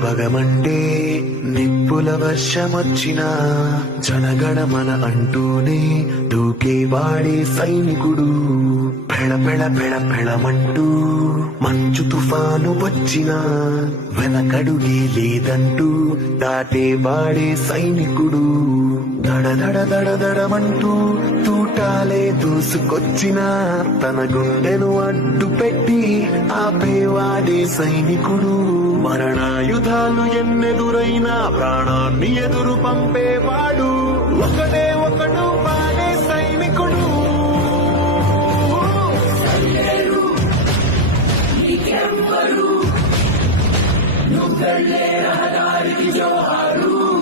భగమండే నిప్పుల వర్షమొచ్చిన జనగణమన అంటూనే దూకేవాడే సైనికుడు. పెళమంటూ మంచు తుఫాను వచ్చిన వెనకడుగే లేదంటూ దాటేవాడే సైనికుడు. దడమంటూ తూటాలే దూసుకొచ్చిన తన గుండెను అడ్డు పెట్టి ఆపేవాడే సైనికుడు. మరణాయుధాలు ఎన్నెదురైనా ప్రాణాన్ని ఎదురు పంపేవాడు ఒకడు వాడే సైనికుడు. నువ్వెళ్ళే రహదారికి జోహారు.